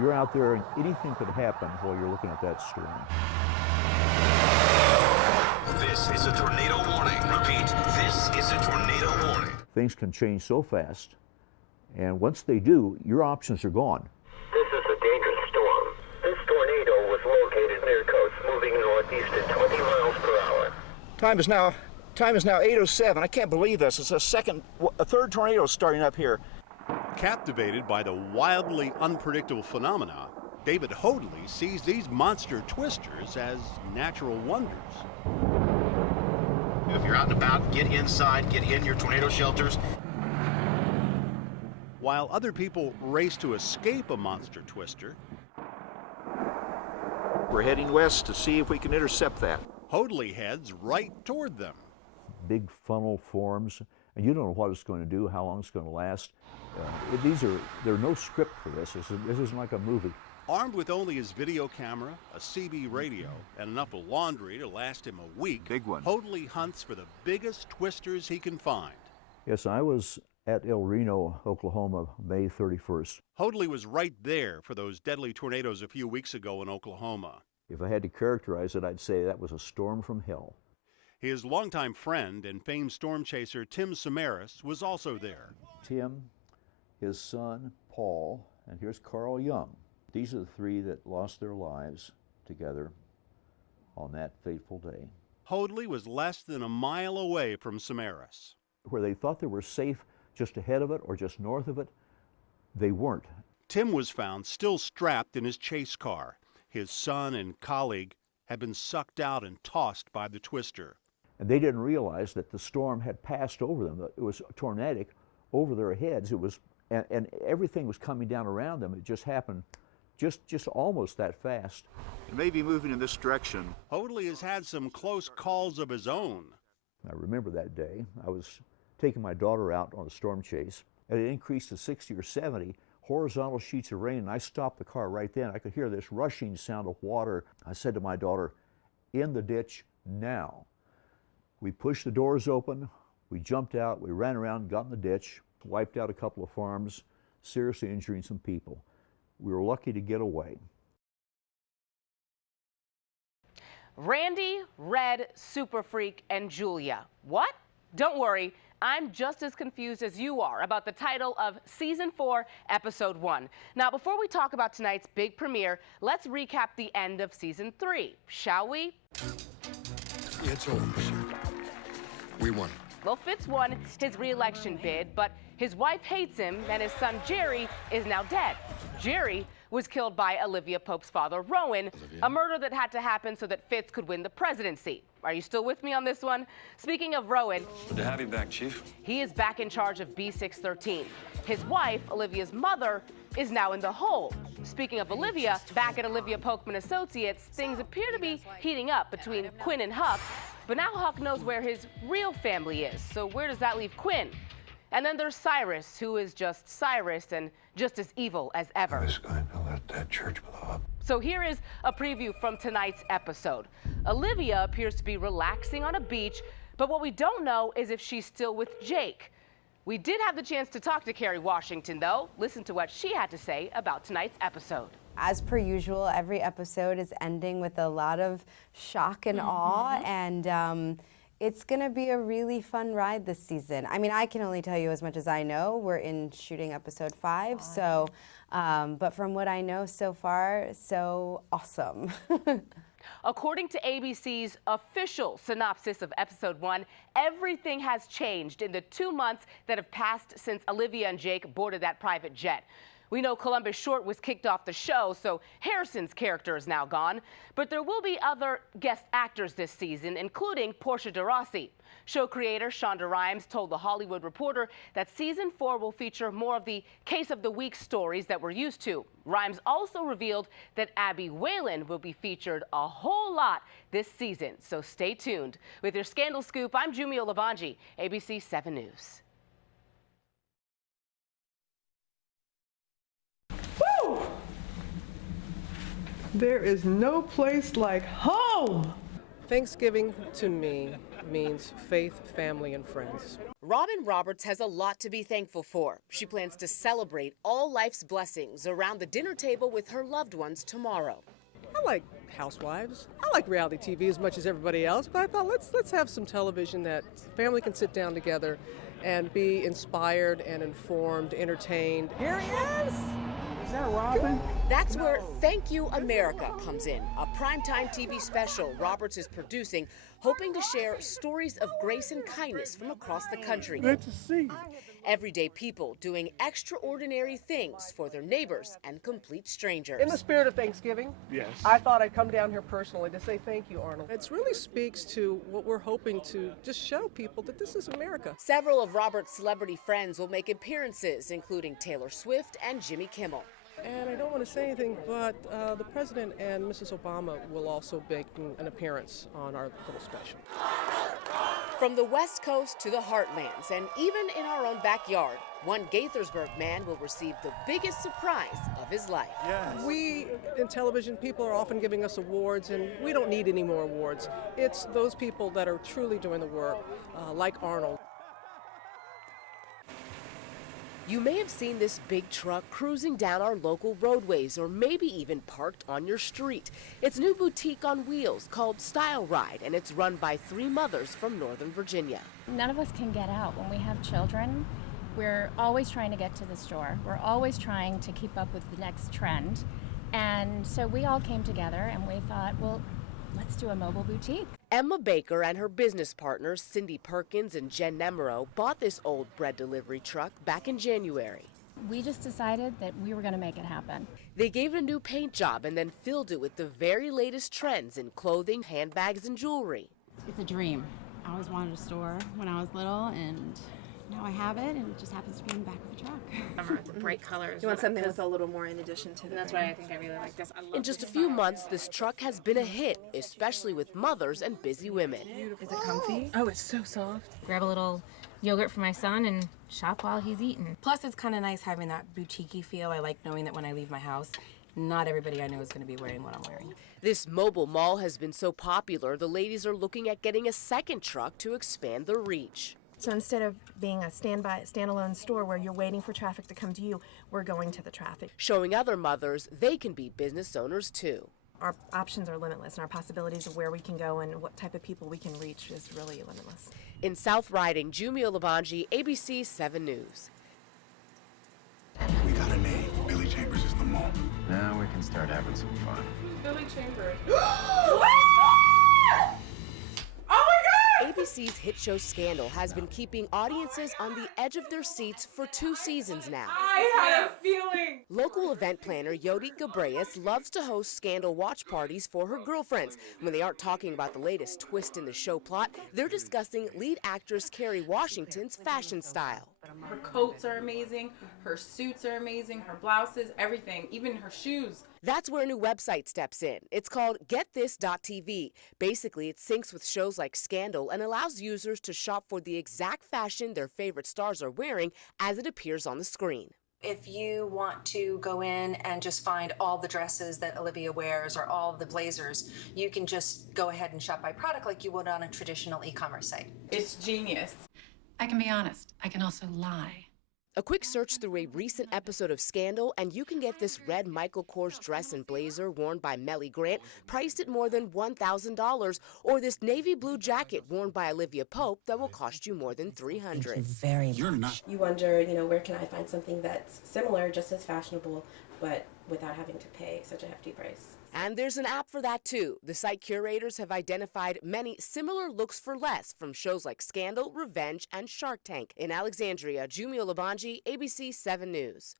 You're out there and anything could happen while you're looking at that storm. This is a tornado warning. Repeat, this is a tornado warning. Things can change so fast, and once they do, your options are gone. This is a dangerous storm. This tornado was located near coast, moving northeast at 20 miles per hour. Time is now 8:07. I can't believe this. It's a third tornado starting up here. Captivated by the wildly unpredictable phenomena, David Hoadley sees these monster twisters as natural wonders. If you're out and about, get inside, get in your tornado shelters. While other people race to escape a monster twister, We're heading west to see if we can intercept that. Hoadley heads right toward them. Big funnel forms, and you don't know what it's going to do, how long it's going to last. There's no script for this. This isn't like a movie. Armed with only his video camera, a CB radio, and enough of laundry to last him a week, Big one. Hoadley hunts for the biggest twisters he can find. Yes, I was at El Reno, Oklahoma, May 31st. Hoadley was right there for those deadly tornadoes a few weeks ago in Oklahoma. If I had to characterize it, I'd say that was a storm from hell. His longtime friend and famed storm chaser Tim Samaras was also there. Tim, his son, Paul, and here's Carl Young. These are the three that lost their lives together on that fateful day. Hoadley was less than a mile away from Samaras. Where they thought they were safe just ahead of it or just north of it, they weren't. Tim was found still strapped in his chase car. His son and colleague had been sucked out and tossed by the twister. And they didn't realize that the storm had passed over them. It was tornadic over their heads. And everything was coming down around them. It just happened just almost that fast. It may be moving in this direction. Hoadley has had some close calls of his own. I remember that day. I was taking my daughter out on a storm chase, and it increased to 60 or 70 horizontal sheets of rain, and I stopped the car right then. I could hear this rushing sound of water. I said to my daughter, "In the ditch now." We pushed the doors open, we jumped out, we ran around, got in the ditch, wiped out a couple of farms, seriously injuring some people. We were lucky to get away. Randy, Red, Super Freak, and Julia. What? Don't worry, I'm just as confused as you are about the title of Season 4, Episode 1. Now, before we talk about tonight's big premiere, let's recap the end of Season 3, shall we? It's over, sir. We won. Well, Fitz won his re-election bid, but his wife hates him, and his son Jerry is now dead. Jerry was killed by Olivia Pope's father, Rowan, a murder that had to happen so that Fitz could win the presidency. Are you still with me on this one? Speaking of Rowan, Good to have you back, Chief. he is back in charge of B613. His wife, Olivia's mother, is now in the hole. Speaking of Olivia, back at Olivia Polkman Associates, things appear to be heating up between Quinn and Huck, but now Huck knows where his real family is. So where does that leave Quinn? And then there's Cyrus, who is just Cyrus and just as evil as ever. I was going to let that church blow up. So here is a preview from tonight's episode. Olivia appears to be relaxing on a beach, but what we don't know is if she's still with Jake. We did have the chance to talk to Kerry Washington, though. Listen to what she had to say about tonight's episode. As per usual, every episode is ending with a lot of shock and awe, and it's going to be a really fun ride this season. I mean, I can only tell you as much as I know. We're in shooting episode 5, so, but from what I know so far, so awesome. According to ABC's official synopsis of episode 1, everything has changed in the 2 months that have passed since Olivia and Jake boarded that private jet. We know Columbus Short was kicked off the show, so Harrison's character is now gone. But there will be other guest actors this season, including Portia de Rossi. Show creator Shonda Rhimes told The Hollywood Reporter that Season 4 will feature more of the case of the week stories that we're used to. Rhimes also revealed that Abby Whalen will be featured a whole lot this season, so stay tuned. With your Scandal Scoop, I'm Jumio Labanji, ABC 7 News. There is no place like home. Thanksgiving to me means faith, family, and friends. Robin Roberts has a lot to be thankful for. She plans to celebrate all life's blessings around the dinner table with her loved ones tomorrow. I like Housewives. I like reality TV as much as everybody else, but I thought let's have some television that family can sit down together and be inspired and informed, entertained. Here he is! Is that Robin? That's where Thank You America comes in, a primetime TV special Roberts is producing, hoping to share stories of grace and kindness from across the country. Good to see you. Everyday people doing extraordinary things for their neighbors and complete strangers. In the spirit of Thanksgiving, Yes. I thought I'd come down here personally to say thank you, Arnold. It really speaks to what we're hoping to just show people, that this is America. Several of Roberts' celebrity friends will make appearances, including Taylor Swift and Jimmy Kimmel. And I don't want to say anything, but the President and Mrs. Obama will also make an appearance on our little special. From the West Coast to the heartlands, and even in our own backyard, one Gaithersburg man will receive the biggest surprise of his life. Yes. We in television, people are often giving us awards, and we don't need any more awards. It's those people that are truly doing the work, like Arnold. You may have seen this big truck cruising down our local roadways, or maybe even parked on your street. It's a new boutique on wheels called Style Ride, and it's run by 3 mothers from Northern Virginia. None of us can get out when we have children. We're always trying to get to the store. We're always trying to keep up with the next trend. And so we all came together and we thought, well, let's do a mobile boutique. Emma Baker and her business partners, Cindy Perkins and Jen Nemero, bought this old bread delivery truck back in January. We just decided that we were going to make it happen. They gave it a new paint job and then filled it with the very latest trends in clothing, handbags, and jewelry. It's a dream. I always wanted a store when I was little, and now I have it, and it just happens to be in the back of the truck. The bright colors. You want something with a little more in addition to And that's why I think I really like this. I love In just a few months, this truck has been a hit, especially with mothers and busy women. Is it comfy? Oh, it's so soft. Grab a little yogurt for my son and shop while he's eating. Plus, it's kind of nice having that boutique-y feel. I like knowing that when I leave my house, not everybody I know is going to be wearing what I'm wearing. This mobile mall has been so popular, the ladies are looking at getting a second truck to expand their reach. So instead of being a standalone store where you're waiting for traffic to come to you, we're going to the traffic. Showing other mothers they can be business owners too. Our options are limitless, and our possibilities of where we can go and what type of people we can reach is really limitless. In South Riding, Jumio Labanji, ABC 7 News. We got a name. Billy Chambers is the mom. Now we can start having some fun. Billy Chambers. ABC's hit show Scandal has been keeping audiences on the edge of their seats for 2 seasons now. I had a feeling. Local event planner Yodit Gabrias loves to host Scandal watch parties for her girlfriends. When they aren't talking about the latest twist in the show plot, they're discussing lead actress Kerry Washington's fashion style. Her coats are amazing, her suits are amazing, her blouses, everything, even her shoes. That's where a new website steps in. It's called GetThis.tv. Basically, it syncs with shows like Scandal and allows users to shop for the exact fashion their favorite stars are wearing as it appears on the screen. If you want to go in and just find all the dresses that Olivia wears or all the blazers, you can just go ahead and shop by product like you would on a traditional e-commerce site. It's genius. I can be honest. I can also lie. A quick search through a recent episode of Scandal, and you can get this red Michael Kors dress and blazer worn by Melly Grant, priced at more than $1,000, or this navy blue jacket worn by Olivia Pope that will cost you more than $300. You're not. You wonder, where can I find something that's similar, just as fashionable, but without having to pay such a hefty price. And there's an app for that too. The site curators have identified many similar looks for less from shows like Scandal, Revenge, and Shark Tank. In Alexandria, Jumio Labanji, ABC 7 News.